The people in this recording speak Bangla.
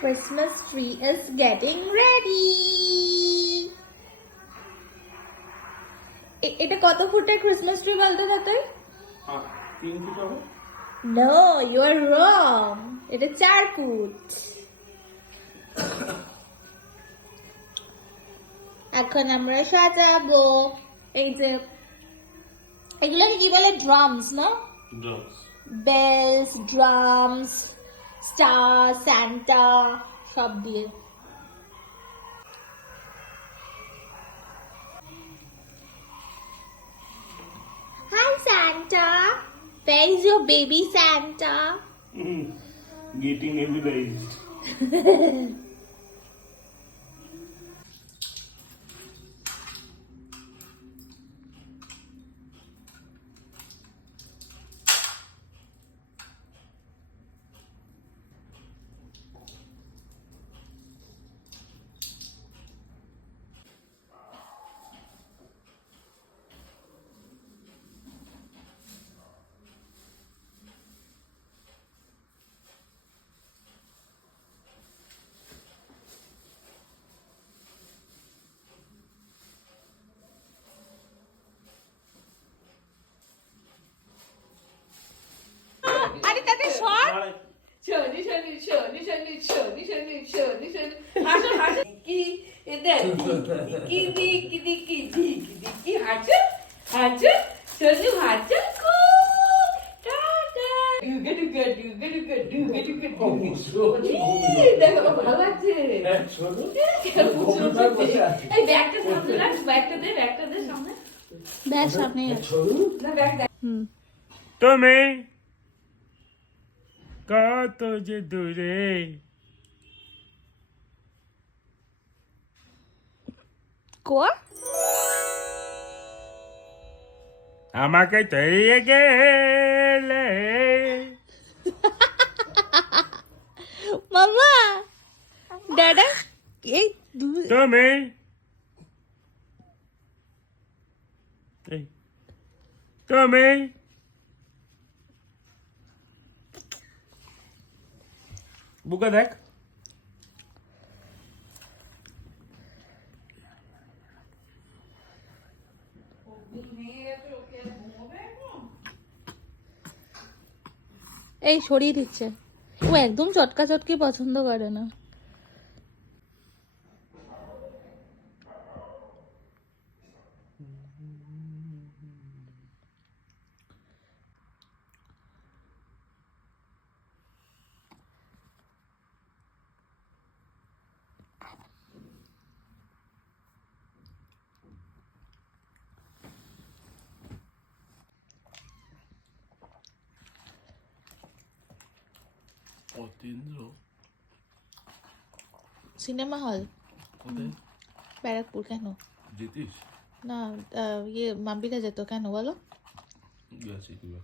Christmas tree is getting ready. এটা কত ফুটের ক্রিসমাস ট্রি বলতে তাতে? 3 ফুট হবে। No, you are wrong. এটা 4 ফুট। এখন আমরা সাজাবো। এই যে এগুলোকে কি বলে? ড্রামস, না? Drums. Bells, drums, star, Santa সব দিয়ে। Hi Santa. Where is your baby Santa? Getting energized. আরে তাতে শর্ট শনি শনি শনি শনি শনি শনি শনি শনি হাসো হাসো কি এটা কি দিকি দিকি দিকি দিকি হাসো হাসো শনি হাসো কো টাটা ডুগে ডুগে ডুগে ডুগে ডুগে ডুগে দেখো ভালো আছে এই ব্যাগটা সামনে রাখ ব্যাগটা দে সামনে ব্যাগ সামনে আছে। না ব্যাগ দেখ তুমি কত যে দূরে কোয়া আমাকে তৈরিয়ে গেলে মামা দাদা এই তুমি তুমি বুকে দেখ এই সরিয়ে দিচ্ছে। ও একদম চটকা চটকি পছন্দ করে না। অতীন্দ্র সিনেমা হল কোথায় ব্যারাকপুর। কেন? জিতিস না ইয়ে মাম্পিটা যেত কেন বলো? গেছি কিবা